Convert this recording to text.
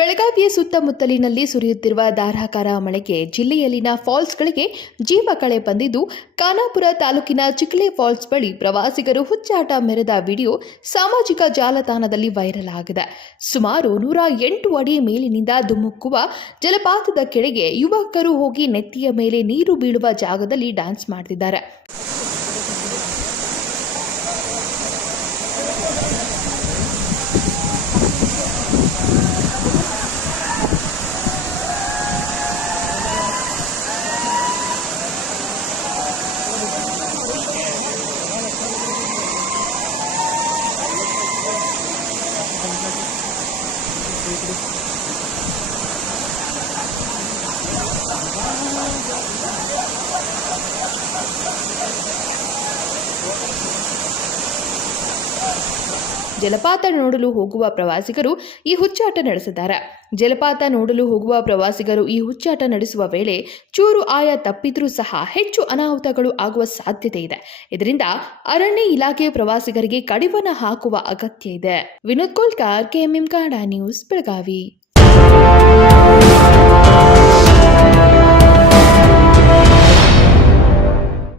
ಬೆಳಗಾವಿಯ ಸುತ್ತಮುತ್ತಲಿನಲ್ಲಿ ಸುರಿಯುತ್ತಿರುವ ಧಾರಾಕಾರ ಮಳೆಗೆ ಜಿಲ್ಲೆಯಲ್ಲಿನ ಫಾಲ್ಸ್ಗಳಿಗೆ ಜೀವ ಕಳೆ ಬಂದಿದ್ದು, ಖಾನಾಪುರ ತಾಲೂಕಿನ ಚಿಕ್ಲೆ ಫಾಲ್ಸ್ ಬಳಿ ಪ್ರವಾಸಿಗರು ಹುಚ್ಚಾಟ ಮೆರೆದ ವಿಡಿಯೋ ಸಾಮಾಜಿಕ ಜಾಲತಾಣದಲ್ಲಿ ವೈರಲ್ ಆಗಿದೆ. ಸುಮಾರು ನೂರ ಎಂಟು ಅಡಿ ಮೇಲಿನಿಂದ ಧುಮುಕ್ಕುವ ಜಲಪಾತದ ಕೆಳಗೆ ಯುವಕರು ಹೋಗಿ ನೆತ್ತಿಯ ಮೇಲೆ ನೀರು ಬೀಳುವ ಜಾಗದಲ್ಲಿ ಡ್ಯಾನ್ಸ್ ಮಾಡ್ತಿದ್ದಾರೆ. इकडे ಜಲಪಾತ ನೋಡಲು ಹೋಗುವ ಪ್ರವಾಸಿಗರು ಈ ಹುಚ್ಚಾಟ ನಡೆಸಿದ್ದಾರೆ. ಜಲಪಾತ ನೋಡಲು ಹೋಗುವ ಪ್ರವಾಸಿಗರು ಈ ಹುಚ್ಚಾಟ ನಡೆಸುವ ವೇಳೆ ಚೂರು ಆಯ ತಪ್ಪಿದ್ರೂ ಸಹ ಹೆಚ್ಚು ಅನಾಹುತಗಳು ಆಗುವ ಸಾಧ್ಯತೆ ಇದೆ. ಇದರಿಂದ ಅರಣ್ಯ ಇಲಾಖೆ ಪ್ರವಾಸಿಗರಿಗೆ ಕಡಿವಾಣ ಹಾಕುವ ಅಗತ್ಯ ಇದೆ. ವಿನೋದ್ ಕೋಲ್ಕಾರ್ ಕೆಎಂಎಂ ಕಾಡಾ ನ್ಯೂಸ್, ಬೆಳಗಾವಿ.